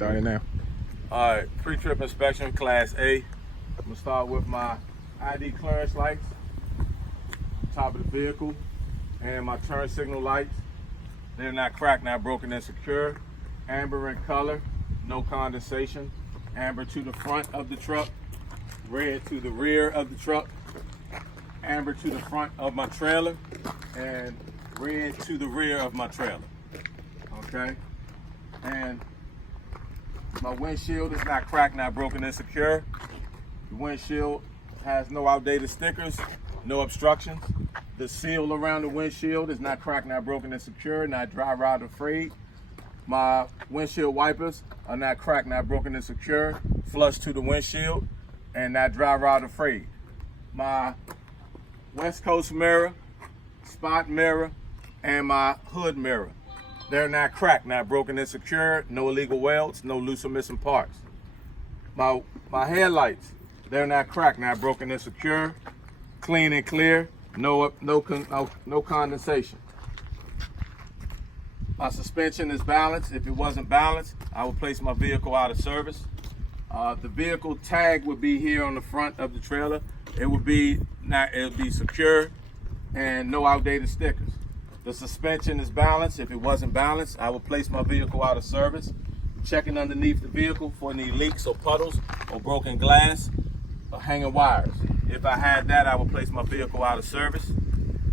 Starting now. All right, pre-trip inspection, class A. I'm gonna start with my ID clearance lights, top of the vehicle, and my turn signal lights. They're not cracked, not broken, and secure. Amber in color, no condensation. Amber to the front of the truck, red to the rear of the truck, amber to the front of my trailer, and red to the rear of my trailer. Okay? And my windshield is not cracked, not broken, and secure. The windshield has no outdated stickers, no obstructions. The seal around the windshield is not cracked, not broken, and secure, not dry rot or frayed. My windshield wipers are not cracked, not broken, and secure, flush to the windshield, and not dry rot or frayed. My West Coast mirror, spot mirror, and my hood mirror, they're not cracked, not broken, and secure, no illegal welds, no loose or missing parts. My headlights, they're not cracked, not broken, and secure, clean and clear, no condensation. My suspension is balanced. If it wasn't balanced, I would place my vehicle out of service. The vehicle tag would be here on the front of the trailer. It would be secure and no outdated stickers. The suspension is balanced. If it wasn't balanced, I would place my vehicle out of service. Checking underneath the vehicle for any leaks or puddles or broken glass or hanging wires. If I had that, I would place my vehicle out of service.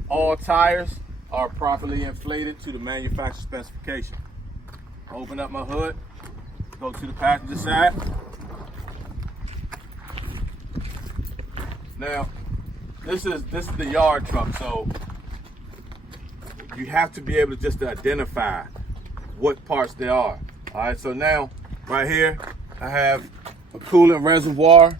All tires are properly inflated to the manufacturer specification. Open up my hood, go to the passenger side. Now, this is the yard truck, so you have to be able to just identify what parts there are. All right, so now, right here, I have a coolant reservoir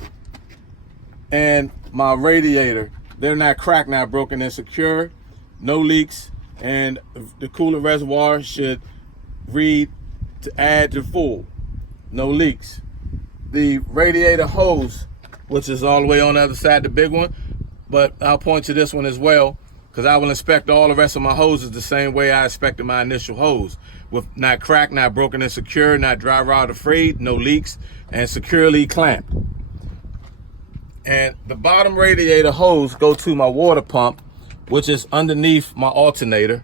and my radiator. They're not cracked, not broken, and secure, no leaks, and the coolant reservoir should read to add to full, no leaks. The radiator hose, which is all the way on the other side, the big one, but I'll point to this one as well, because I will inspect all the rest of my hoses the same way I inspected my initial hose, with not cracked, not broken, and secure, not dry rot or frayed, no leaks, and securely clamped. And the bottom radiator hose go to my water pump, which is underneath my alternator.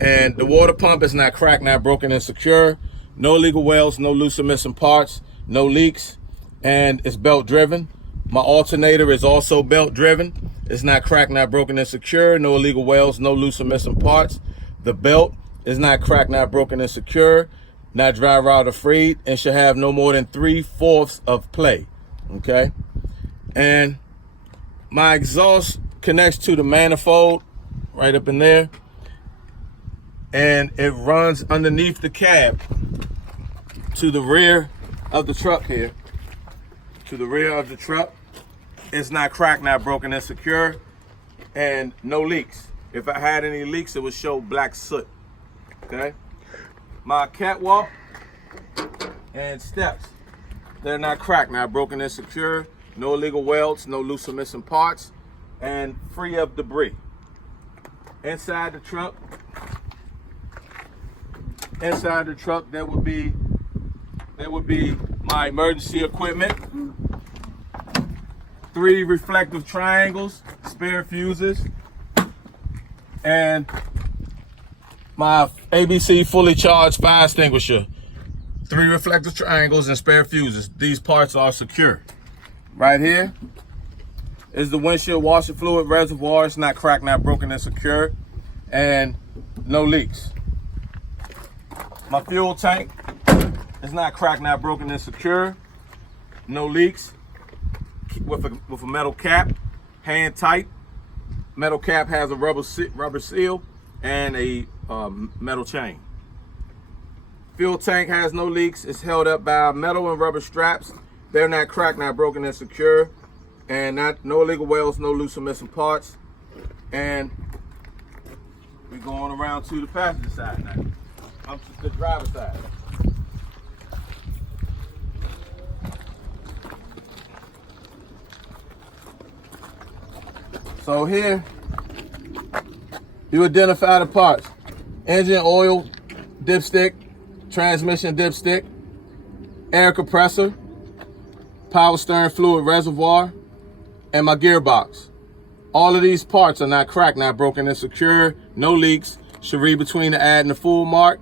And the water pump is not cracked, not broken, and secure. No illegal welds, no loose or missing parts, no leaks, and it's belt driven. My alternator is also belt driven. It's not cracked, not broken, and secure. No illegal welds, no loose or missing parts. The belt is not cracked, not broken, and secure, not dry rot or frayed, and should have no more than 3/4 of play. Okay? And my exhaust connects to the manifold right up in there, and it runs underneath the cab to the rear of the truck here. To the rear of the truck. It's not cracked, not broken, and secure, and no leaks. If I had any leaks, it would show black soot. Okay? My catwalk and steps, they're not cracked, not broken, and secure. No illegal welds, no loose or missing parts, and free of debris. Inside the truck, there would be my emergency equipment, 3 reflective triangles, spare fuses, and my ABC fully charged fire extinguisher. 3 reflective triangles and spare fuses. These parts are secure. Right here is the windshield washer fluid reservoir. It's not cracked, not broken, and secure, and no leaks. My fuel tank is not cracked, not broken, and secure, no leaks, with a metal cap, hand tight. Metal cap has a rubber seal and a metal chain. Fuel tank has no leaks. It's held up by metal and rubber straps. They're not cracked, not broken, and secure, and no illegal welds, no loose or missing parts. And we're going around to the passenger side now. I'm to the driver's side. So here, you identify the parts. Engine oil dipstick, transmission dipstick, air compressor, power steering fluid reservoir, and my gearbox. All of these parts are not cracked, not broken and secure, no leaks. Should read between the add and the full mark.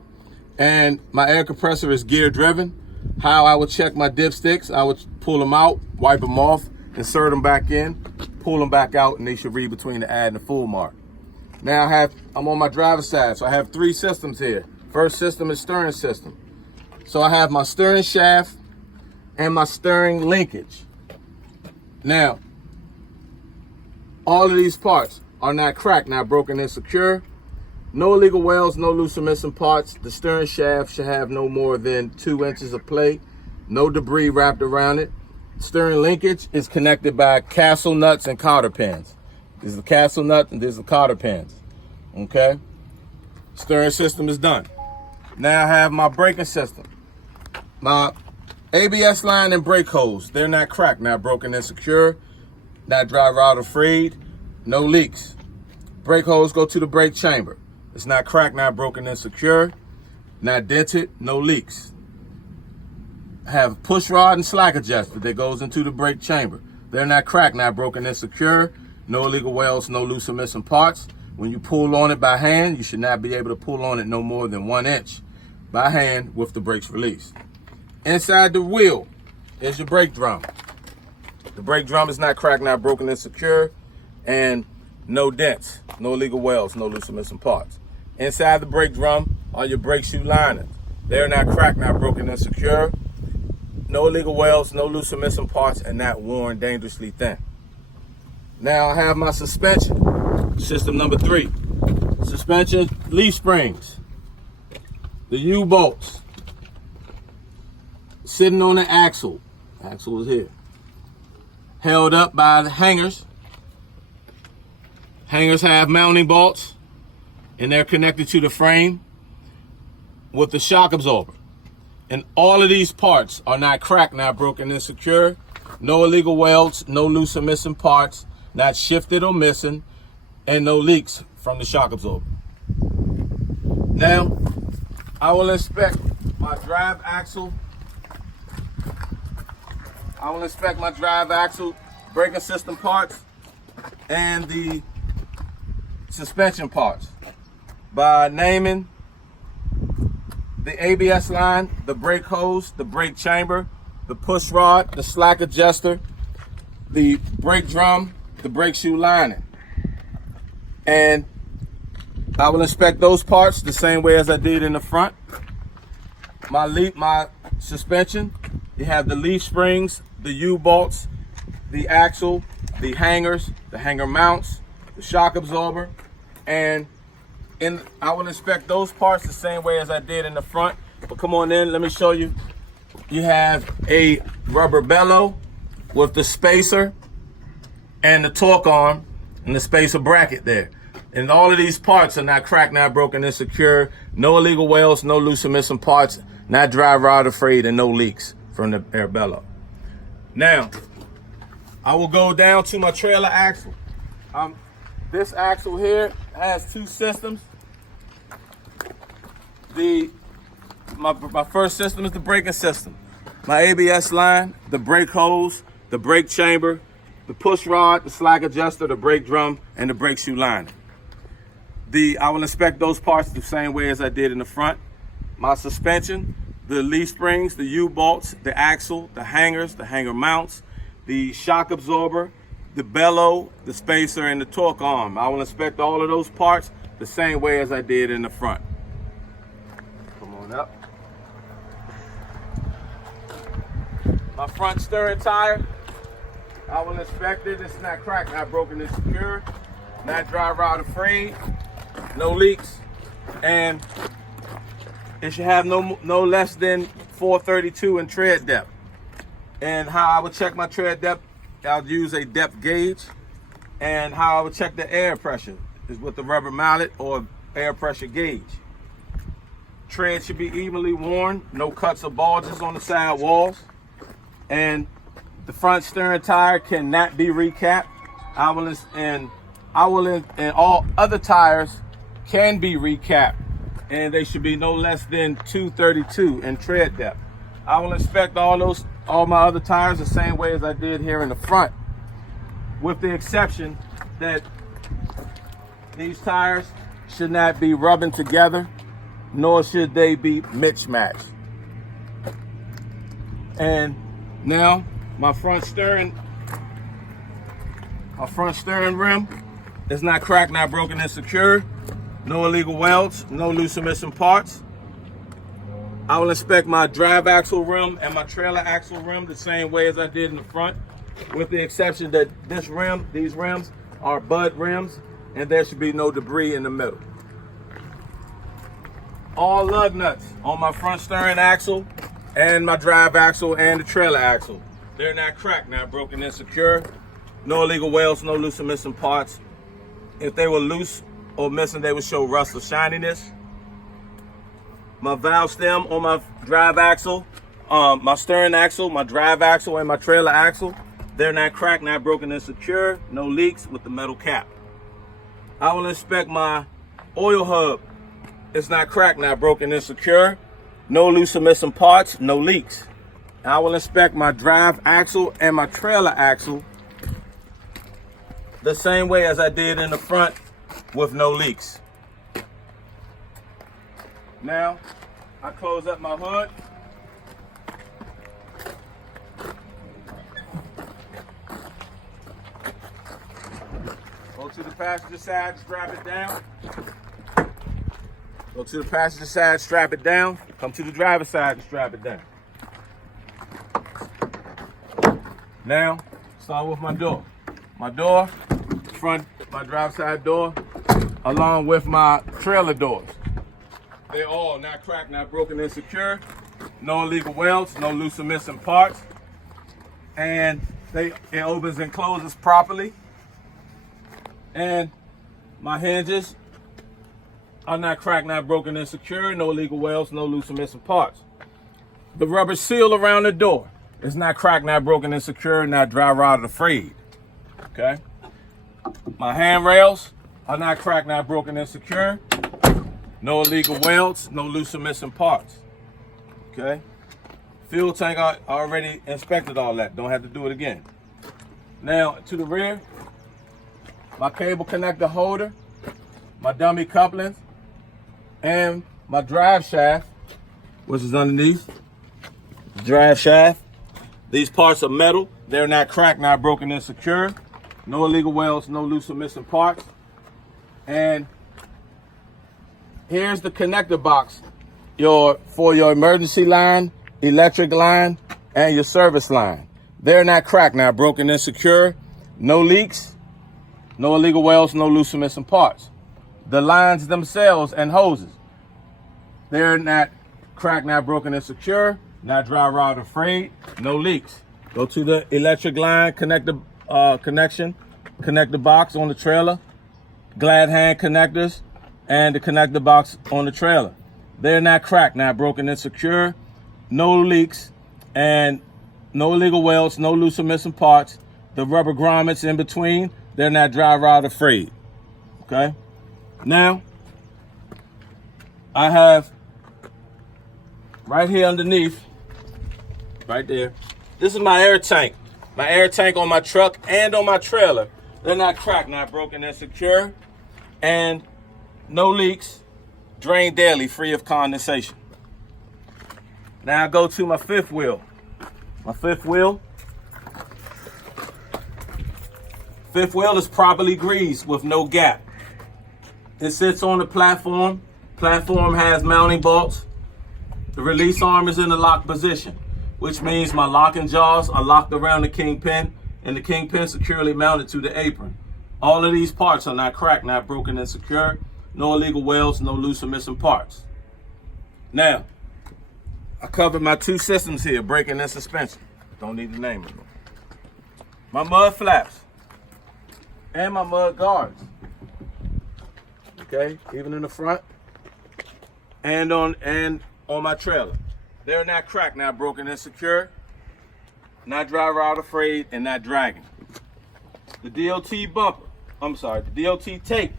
And my air compressor is gear driven. How I would check my dipsticks, I would pull them out, wipe them off, insert them back in, pull them back out, and they should read between the add and the full mark. Now I'm on my driver's side, so I have 3 systems here. First system is steering system. So I have my steering shaft and my steering linkage. Now, all of these parts are not cracked, not broken and secure. No illegal welds, no loose or missing parts. The steering shaft should have no more than 2 inches of play. No debris wrapped around it. Steering linkage is connected by castle nuts and cotter pins. This is the castle nut and this is the cotter pins. Okay? Steering system is done. Now I have my braking system. My ABS line and brake hose, they're not cracked, not broken and secure. Not driver out afraid. No leaks. Brake hose go to the brake chamber. It's not cracked, not broken and secure. Not dented, no leaks. I have push rod and slack adjuster that goes into the brake chamber. They're not cracked, not broken and secure. No illegal welds, no loose or missing parts. When you pull on it by hand, you should not be able to pull on it no more than 1 inch by hand with the brakes released. Inside the wheel is your brake drum. The brake drum is not cracked, not broken and secure, and no dents, no illegal welds, no loose or missing parts. Inside the brake drum are your brake shoe liners. They're not cracked, not broken and secure. No illegal welds, no loose or missing parts, and not worn dangerously thin. Now I have my suspension, system number 3. Suspension leaf springs, the U-bolts, sitting on the axle. Axle is here. Held up by the hangers. Hangers have mounting bolts, and they're connected to the frame with the shock absorber. And all of these parts are not cracked, not broken and secure. No illegal welds, no loose or missing parts, not shifted or missing, and no leaks from the shock absorber. Now, I will inspect my drive axle. I will inspect my drive axle, braking system parts, and the suspension parts by naming the ABS line, the brake hose, the brake chamber, the push rod, the slack adjuster, the brake drum, the brake shoe lining. And I will inspect those parts the same way as I did in the front. My suspension, you have the leaf springs, the U-bolts, the axle, the hangers, the hanger mounts, the shock absorber, and I will inspect those parts the same way as I did in the front. But come on in, let me show you. You have a rubber bellow with the spacer and the torque arm and the spacer bracket there. And all of these parts are not cracked, not broken and secure. No illegal welds, no loose or missing parts, not driver out afraid, and no leaks from the air bellow. Now, I will go down to my trailer axle. This axle here has 2 systems. My first system is the braking system. My ABS line, the brake hose, the brake chamber, the push rod, the slack adjuster, the brake drum, and the brake shoe lining. I will inspect those parts the same way as I did in the front. My suspension, the leaf springs, the U-bolts, the axle, the hangers, the hanger mounts, the shock absorber, the bellow, the spacer, and the torque arm. I will inspect all of those parts the same way as I did in the front. Come on up. My front steering tire, I will inspect it. It's not cracked, not broken, it's secure. Not driver out afraid, no leaks, and it should have no less than 432 in tread depth. And how I would check my tread depth, I'll use a depth gauge. And how I would check the air pressure is with the rubber mallet or air pressure gauge. Tread should be evenly worn, no cuts or bulges on the side walls. And the front steering tire cannot be recapped. And all other tires can be recapped, and they should be no less than 232 in tread depth. I will inspect all my other tires the same way as I did here in the front, with the exception that these tires should not be rubbing together, nor should they be mismatched. And now my front steering rim is not cracked, not broken, and secured. No illegal welds, no loose or missing parts. I will inspect my drive axle rim and my trailer axle rim the same way as I did in the front, with the exception that these rims are bud rims, and there should be no debris in the middle. All lug nuts on my front steering axle and my drive axle and the trailer axle, they're not cracked, not broken, and secure. No illegal welds, no loose or missing parts. If they were loose or missing, they would show rust or shininess. My valve stem on my drive axle, my steering axle, my drive axle, and my trailer axle, they're not cracked, not broken, and secure. No leaks with the metal cap. I will inspect my oil hub. It's not cracked, not broken, and secure. No loose or missing parts, no leaks. I will inspect my drive axle and my trailer axle the same way as I did in the front, with no leaks. Now, I close up my hood. Go to the passenger side, strap it down. Go to the passenger side, strap it down. Come to the driver's side and strap it down. Now, start with my door. My door, front, my driver's side door, along with my trailer doors. They're all not cracked, not broken, and secure. No illegal welds, no loose or missing parts. And it opens and closes properly. And my hinges are not cracked, not broken, and secure. No illegal welds, no loose or missing parts. The rubber seal around the door is not cracked, not broken, and secure, not dry rotted or frayed. Okay? My handrails are not cracked, not broken, and secure. No illegal welds, no loose or missing parts. Okay? Fuel tank, I already inspected all that. Don't have to do it again. Now, to the rear, my cable connector holder, my dummy couplings, and my drive shaft, which is underneath the drive shaft. These parts are metal. They're not cracked, not broken, and secure. No illegal welds, no loose or missing parts. And here's the connector box for your emergency line, electric line, and your service line. They're not cracked, not broken, and secure. No leaks, no illegal welds, no loose or missing parts. The lines themselves and hoses, they're not cracked, not broken, and secure. Not dry rot or frayed. No leaks. Go to the electric line connector box on the trailer, glad hand connectors, and the connector box on the trailer. They're not cracked, not broken, and secure. No leaks, and no illegal welds, no loose or missing parts. The rubber grommets in between, they're not dry rot or frayed. Okay? Now, I have right here underneath, right there, this is my air tank. My air tank on my truck and on my trailer. They're not cracked, not broken, and secure. And no leaks, drain daily, free of condensation. Now I go to my fifth wheel. My fifth wheel is properly greased with no gap. It sits on the platform. Platform has mounting bolts. The release arm is in the lock position, which means my locking jaws are locked around the kingpin, and the kingpin securely mounted to the apron. All of these parts are not cracked, not broken, and secure. No illegal welds, no loose or missing parts. Now, I covered my two systems here, braking and suspension. Don't need to name them. My mud flaps and my mud guards. Okay, even in the front and on my trailer. They're not cracked, not broken, and secure. Not dry rot or frayed, and not dragging. The DOT tape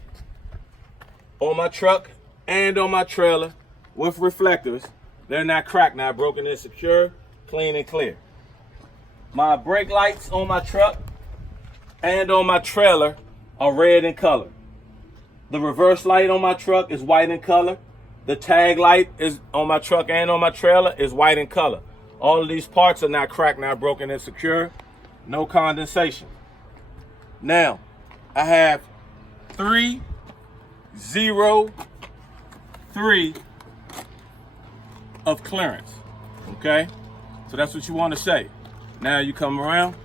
on my truck and on my trailer with reflectors, They're not cracked, not broken, they're secure, clean and clear. My brake lights on my truck and on my trailer are red in color. The reverse light on my truck is white in color. The tag light is on my truck and on my trailer is white in color. All of these parts are not cracked, not broken, and secure. No condensation. Now, I have 303 of clearance, okay? So that's what you want to say. Now you come around.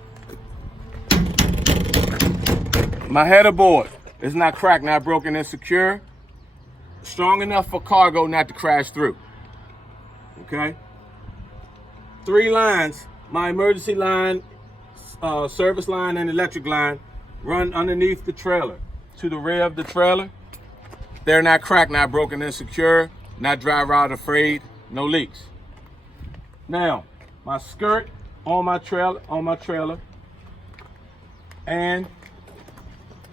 My header board is not cracked, not broken, and secure. Strong enough for cargo not to crash through, okay? 3 lines, my emergency line, service line, and electric line run underneath the trailer to the rear of the trailer. They're not cracked, not broken, and secure, not dry rot afraid, no leaks. Now, my skirt on my trailer, and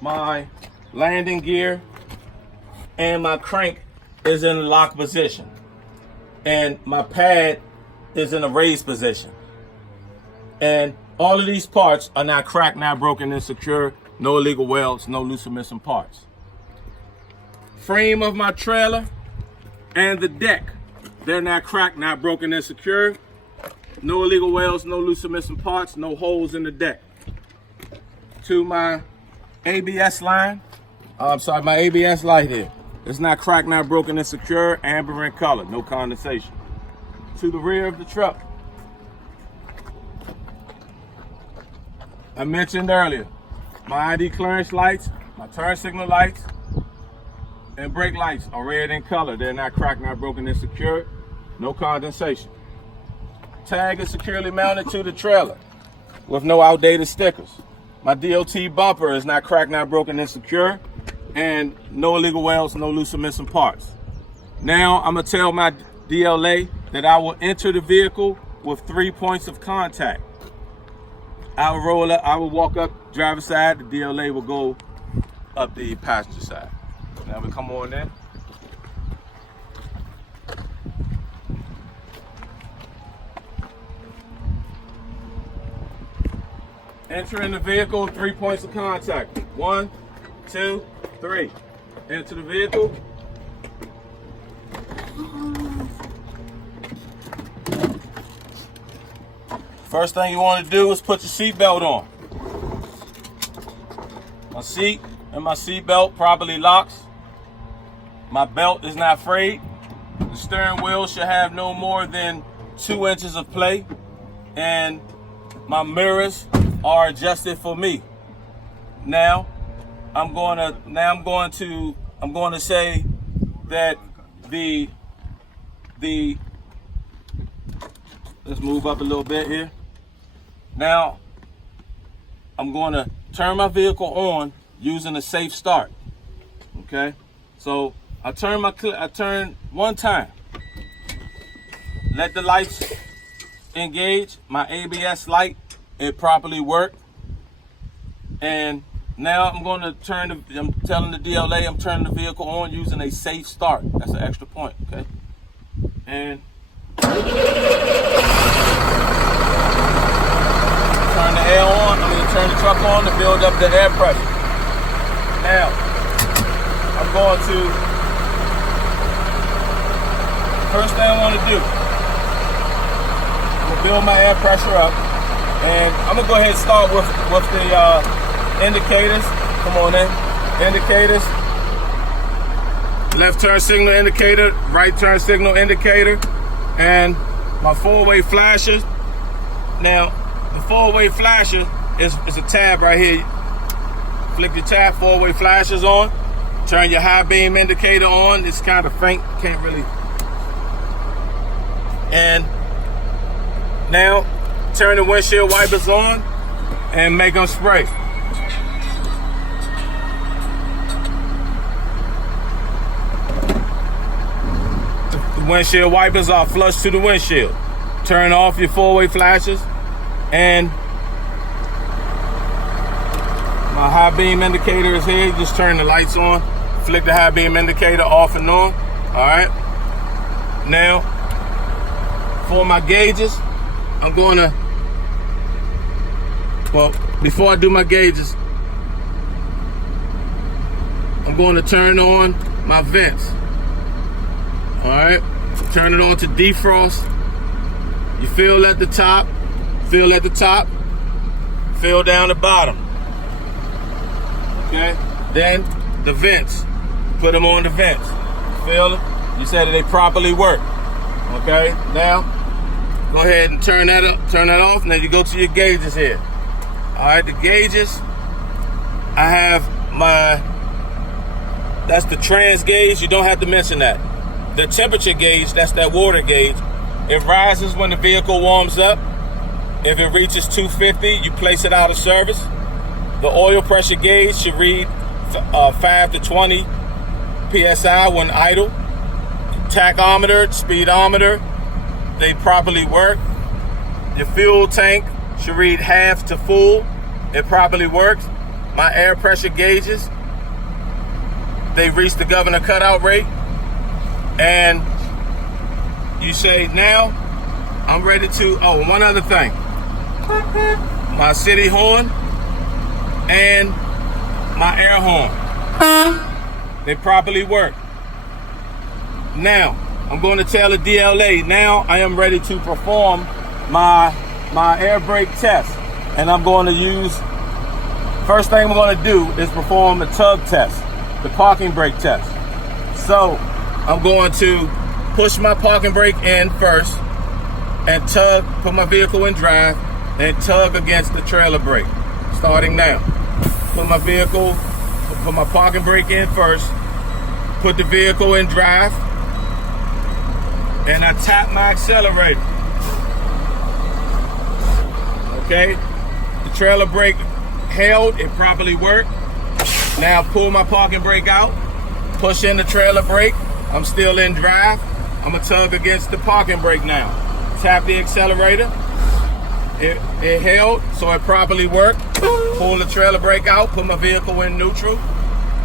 my landing gear and my crank is in a lock position, and my pad is in a raised position. And all of these parts are not cracked, not broken, and secure. No illegal welds, no loose or missing parts. Frame of my trailer and the deck, they're not cracked, not broken, and secure. No illegal welds, no loose or missing parts, no holes in the deck. To my ABS line, my ABS light here. It's not cracked, not broken, and secure, amber in color, no condensation. To the rear of the truck, I mentioned earlier, my ID clearance lights, my turn signal lights, and brake lights are red in color. They're not cracked, not broken, and secure, no condensation. Tag is securely mounted to the trailer with no outdated stickers. My DOT bumper is not cracked, not broken, and secure, and no illegal welds, no loose or missing parts. Now I'm gonna tell my DLA that I will enter the vehicle with 3 points of contact. I will roll up, I will walk up driver's side, the DLA will go up the passenger side. Now we come on in. Entering the vehicle, 3 points of contact. 1, 2, 3. Enter the vehicle. First thing you want to do is put your seatbelt on. My seat and my seatbelt properly locks. My belt is not frayed. The steering wheel should have no more than 2 inches of play, and my mirrors are adjusted for me. Now I'm going to say that let's move up a little bit here. Now I'm going to turn my vehicle on using a safe start. Okay, so I turn one time. Let the lights engage. My ABS light, it properly worked. And now I'm going to I'm telling the DLA I'm turning the vehicle on using a safe start. That's an extra point, okay? And turn the air on, turn the truck on to build up the air pressure. Now, I'm going to, first thing I want to do, I'm going to build my air pressure up. And I'm going to go ahead and start with the indicators. Come on in. Indicators. Left turn signal indicator, right turn signal indicator, and my 4-way flasher. Now, the 4-way flasher is a tab right here. Flick the tab, 4-way flashers on. Turn your high beam indicator on. It's kind of faint, can't really. And now, turn the windshield wipers on and make them spray. The windshield wipers are flush to the windshield. Turn off your 4-way flashes, and my high beam indicator is here. Just turn the lights on, flick the high beam indicator off and on. All right. Now, for my gauges, I'm gonna, well, before I do my gauges, I'm going to turn on my vents. All right, turn it on to defrost. You feel at the top, feel at the top, feel down the bottom. Okay, then the vents, put them on the vents. Feel them? You said that they properly work. Okay, now go ahead and turn that up, turn that off. Now you go to your gauges here. All right, the gauges, I have my, that's the trans gauge. You don't have to mention that. The temperature gauge, that's that water gauge. It rises when the vehicle warms up. If it reaches 250, you place it out of service. The oil pressure gauge should read 5 to 20 PSI when idle. Tachometer, speedometer, they properly work. Your fuel tank should read half to full. It properly works. My air pressure gauges, they reach the governor cutout rate. And you say, now I'm ready to, oh, one other thing. My city horn and my air horn, they properly work. Now, I'm going to tell the DLA, now I am ready to perform my air brake test. And I'm going to use, first thing I'm going to do is perform the tug test, the parking brake test. So I'm going to push my parking brake in first and tug, put my vehicle in drive and tug against the trailer brake. Starting now. Put my parking brake in first, put the vehicle in drive, and I tap my accelerator. Okay, the trailer brake held, it properly worked. Now pull my parking brake out, push in the trailer brake. I'm still in drive. I'm gonna tug against the parking brake now. Tap the accelerator. It held, so it properly worked. Pull the trailer brake out, put my vehicle in neutral.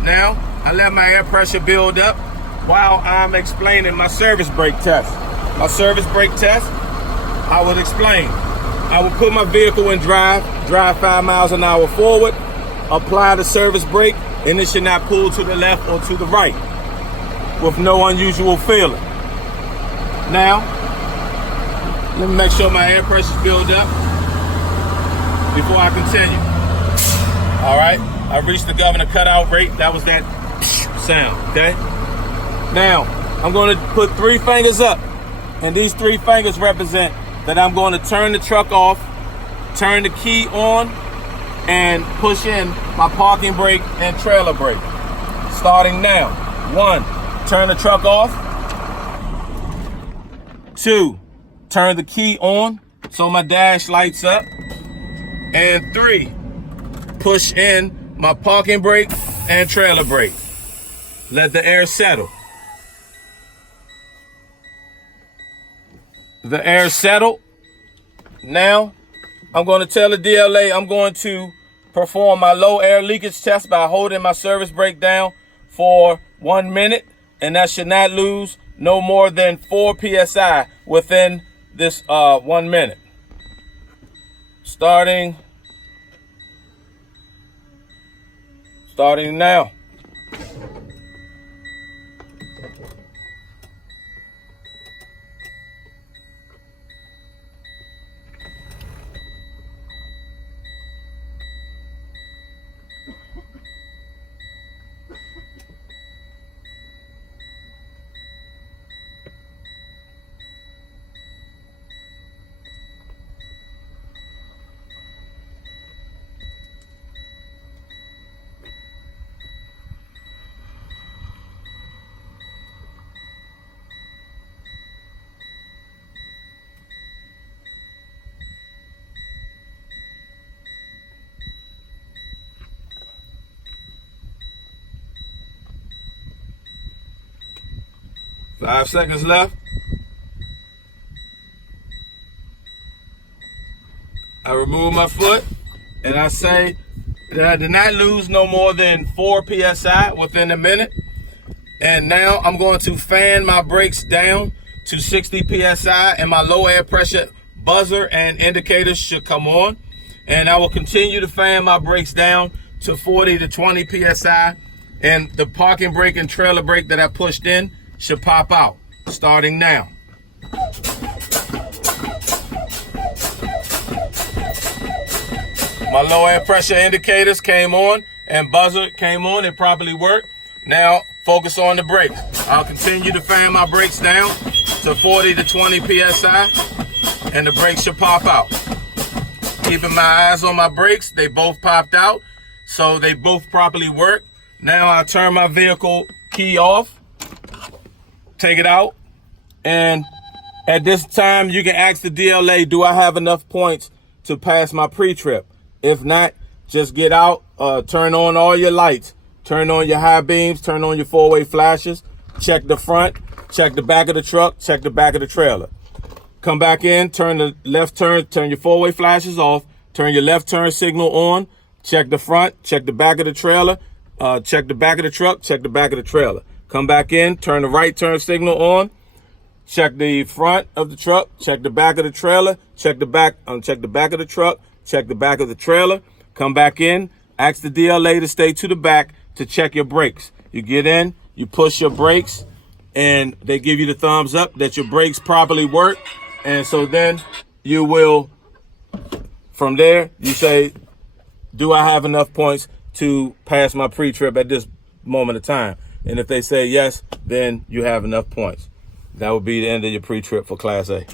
Now, I let my air pressure build up while I'm explaining my service brake test. My service brake test, I would explain. I would put my vehicle in drive 5 miles an hour forward, apply the service brake, and it should not pull to the left or to the right with no unusual feeling. Now, let me make sure my air pressure's built up before I continue. All right, I reached the governor cutout rate. That was that sound, okay? Now, I'm gonna put 3 fingers up, and these 3 fingers represent that I'm gonna turn the truck off, turn the key on, and push in my parking brake and trailer brake. Starting now. 1, turn the truck off. 2, turn the key on so my dash lights up. And 3, push in my parking brake and trailer brake. Let the air settle. The air settled. Now, I'm going to tell the DLA I'm going to perform my low air leakage test by holding my service brake down for 1 minute, and that should not lose no more than 4 PSI within this 1 minute. Starting now. Five seconds left. I remove my foot and I say that I did not lose no more than 4 PSI within a minute. And now I'm going to fan my brakes down to 60 PSI, and my low air pressure buzzer and indicators should come on. And I will continue to fan my brakes down to 40 to 20 PSI, and the parking brake and trailer brake that I pushed in should pop out starting now. My low air pressure indicators came on and buzzer came on. It properly worked. Now focus on the brakes. I'll continue to fan my brakes down to 40 to 20 PSI, and the brakes should pop out. Keeping my eyes on my brakes, they both popped out, so they both properly work. Now I'll turn my vehicle key off, take it out, and at this time you can ask the DLA, do I have enough points to pass my pre-trip? If not, just get out, turn on all your lights, turn on your high beams, turn on your four-way flashes, check the front, check the back of the truck, check the back of the trailer. Come back in, turn the left turn, turn your four-way flashes off, turn your left turn signal on, check the front, check the back of the trailer, check the back of the truck, check the back of the trailer. Come back in, turn the right turn signal on, check the front of the truck, check the back of the trailer, check the back of the truck, check the back of the trailer. Come back in, ask the DLA to stay to the back to check your brakes. You get in, you push your brakes, and they give you the thumbs up that your brakes properly work. And so then you will, from there, you say, do I have enough points to pass my pre-trip at this moment of time? And if they say yes, then you have enough points. That would be the end of your pre-trip for Class A.